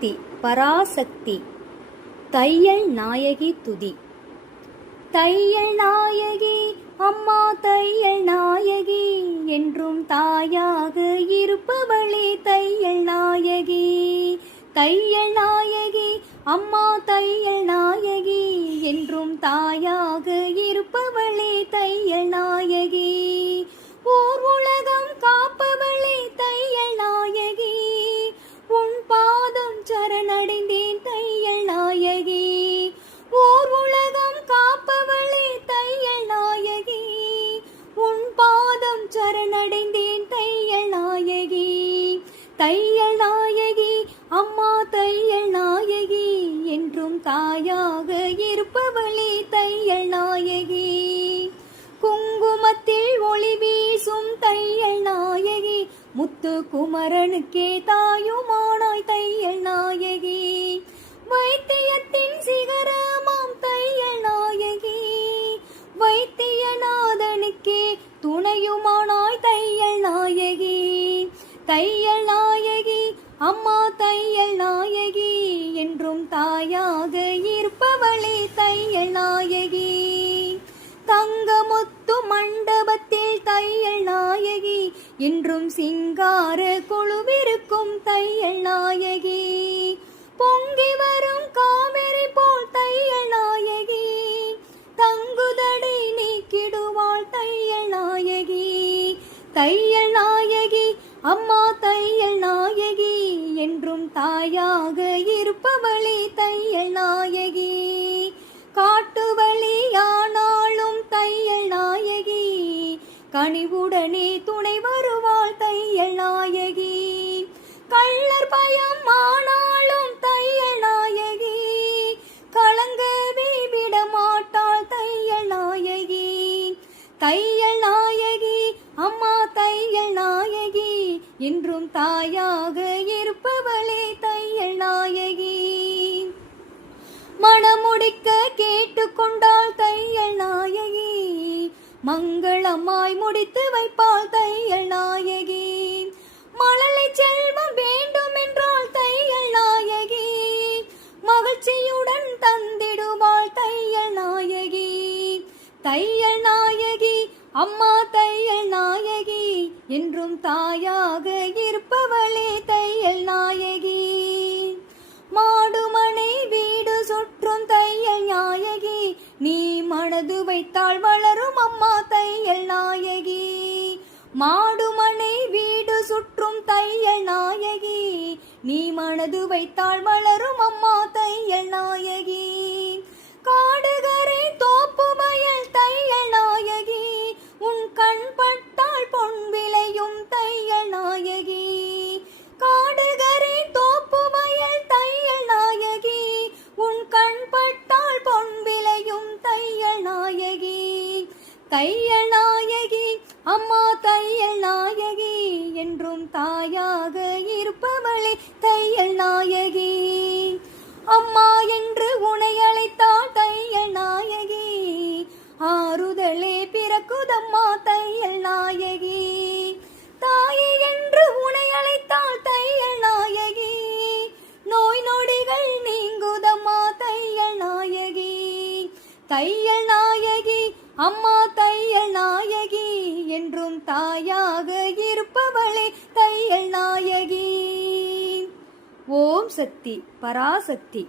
சக்தி பராசக்தி. தையல் நாயகி துதி. தையல் நாயகி அம்மா தையல் நாயகி என்றும் தாயாக இருப்பவளே தையல் நாயகி. தையல் நாயகி அம்மா தையல் நாயகி என்றும் தாயாக இருப்பவளே தையல் நாயகி. தையல் நாயகி முத்து குமரனுக்கே தாயுமானாய் தையல் நாயகி. வைத்தியத்தின் சிகரமாம் தையல் நாயகி. வைத்தியநாதனுக்கே துணையுமானாய் தையல் நாயகி. தையல் நாயகி அம்மா தையல் நாயகி என்றும் தாயாக இருப்பவளே தையல் நாயகி. தங்கமுத்து மண்டபத்தில் என்றும் சிங்கார குழுவிருக்கும் தையல் நாயகி. பொங்கி வரும் காவிரி போல் தையல் நாயகி. தங்குதடை நீக்கிடுவாள் தையல் நாயகி. தையல் நாயகி அம்மா தை கனிவுடனே துணை வருவாள் தையல் நாயகி. கள்ளர் பயம் ஆனாலும் தையல் நாயகி. கலங்கவே விட மாட்டாள் தையல் நாயகி. தையல் நாயகி அம்மா தையல் நாயகி. என்றும் தாயாக இருப்பவளே தையல் நாயகி. மணமுடிக்க கேட்டுக்கொண்டாள் தையல் மங்களமாய் முடித்து வைப்பாள் தையல் நாயகி. மழலை செல்வம் வேண்டும் என்றால் தையல் நாயகி. மகிழ்ச்சியுடன் தந்திடுவாள் தையல் நாயகி. தையல் நாயகி அம்மா தையல் நாயகி என்றும் தாயாக இருப்பவளே தையல் நாயகி. மாடுமனை வீடு சுற்றும் தையல் நாயகி நீ மனது வைத்தாள் மாடுமனை வீடு சுற்றும் தையல் நாயகி. நீ மனது வைத்தால் வளரும் அம்மா தையல் நாயகி. காடுகரை தோப்பு மயல் தையல் நாயகி. உன் கண் பட்டால் பொன் விளையும் தையல் நாயகி. காடுகரை தோப்பு மயல் தையல் நாயகி. உன் கண் பட்டால் பொன் விளையும் தையல் நாயகி. தையல் தையல் நாயகி என்றும் தாயாக இருப்பவளே தையல் நாயகி. அம்மா என்று உனை அழைத்தாள் தையல் நாயகி. ஆறுதலே பிறக்குதம்மா தையல் நாயகி. தாயே என்று உனை அழைத்தாள் தையல் நாயகி. நோய் நொடிகள் நீங்குதம்மா தையல் நாயகி. தையல் நாயகி அம்மா தையல் நாயகி. என்றும் தாயாக இருப்பவளே தையல் நாயகி. ஓம் சக்தி பராசக்தி.